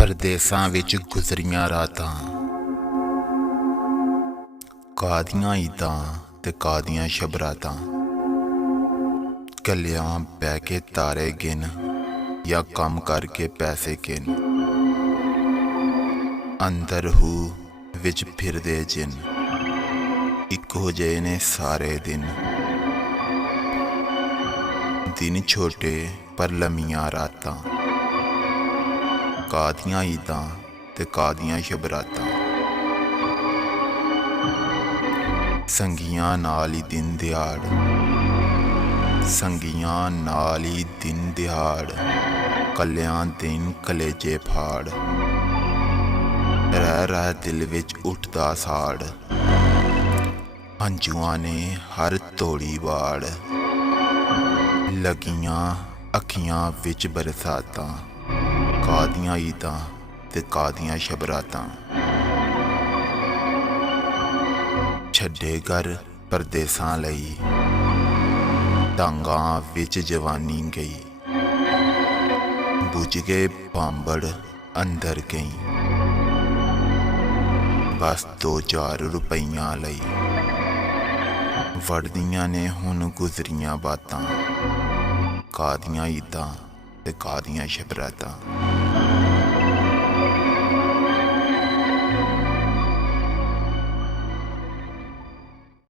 ਪਰਦੇਸਾਂ ਵਿੱਚ ਗੁਜ਼ਰੀਆਂ ਰਾਤਾਂ, ਕਾਦੀਆਂ ਈਦਾਂ ਤੇ ਕਾਦੀਆਂ ਸ਼ਬਰਾਤਾਂ, ਕੱਲਿਆਂ ਬਹਿ ਕੇ ਤਾਰੇ ਗਿਣ ਜਾਂ ਕੰਮ ਕਰਕੇ ਪੈਸੇ ਗਿਣ। ਅੰਦਰ ਹੂ ਵਿੱਚ ਫਿਰਦੇ ਜਿੰਨ, ਇੱਕੋ ਜਿਹੇ ਨੇ ਸਾਰੇ ਦਿਨ। ਦਿਨ ਛੋਟੇ ਪਰ ਲੰਮੀਆਂ ਰਾਤਾਂ, ਕਾਦੀਆਂ ਈਦਾਂ ਤੇ ਕਾਦੀਆਂ ਸ਼ਬਰਾਤਾਂ। ਸੰਗੀਆਂ ਨਾਲ ਹੀ ਦਿਨ ਦਿਹਾੜ, ਸੰਗੀਆਂ ਨਾਲ ਹੀ ਦਿਨ ਦਿਹਾੜ, ਕੱਲਿਆਂ ਦਿਨ ਕਲੇਜੇ ਫਾੜ। ਰਹਿ ਰਹਿ ਦਿਲ ਵਿੱਚ ਉੱਠਦਾ ਸਾੜ, ਹੰਝੂਆਂ ਨੇ ਹਰ ਤੋੜੀ ਵਾੜ। ਲੱਗੀਆਂ ਅੱਖੀਆਂ ਵਿੱਚ ਬਰਸਾਤਾਂ, ਕਾਦੀਆਂ ਈਦਾਂ ਤੇ ਕਾਦੀਆਂ ਸ਼ਬਰਾਤਾਂ। ਛੱਡੇ ਘਰ ਪਰਦੇਸਾਂ ਲਈ, ਟਾਂਗਾਂ ਵਿੱਚ ਜਵਾਨੀ ਗਈ। ਬੁਝ ਗਏ ਭਾਂਬੜ ਅੰਦਰ ਗਈ, ਬਸ 2-4 ਰੁਪਈਆਂ ਲਈ। ਵੜਦੀਆਂ ਨੇ ਹੁਣ ਗੁਜ਼ਰੀਆਂ ਬਾਤਾਂ, ਕਾਦੀਆਂ ਈਦਾਂ ਤੇ ਕਾਦੀਆਂ ਸ਼ਬਰਾਤਾਂ।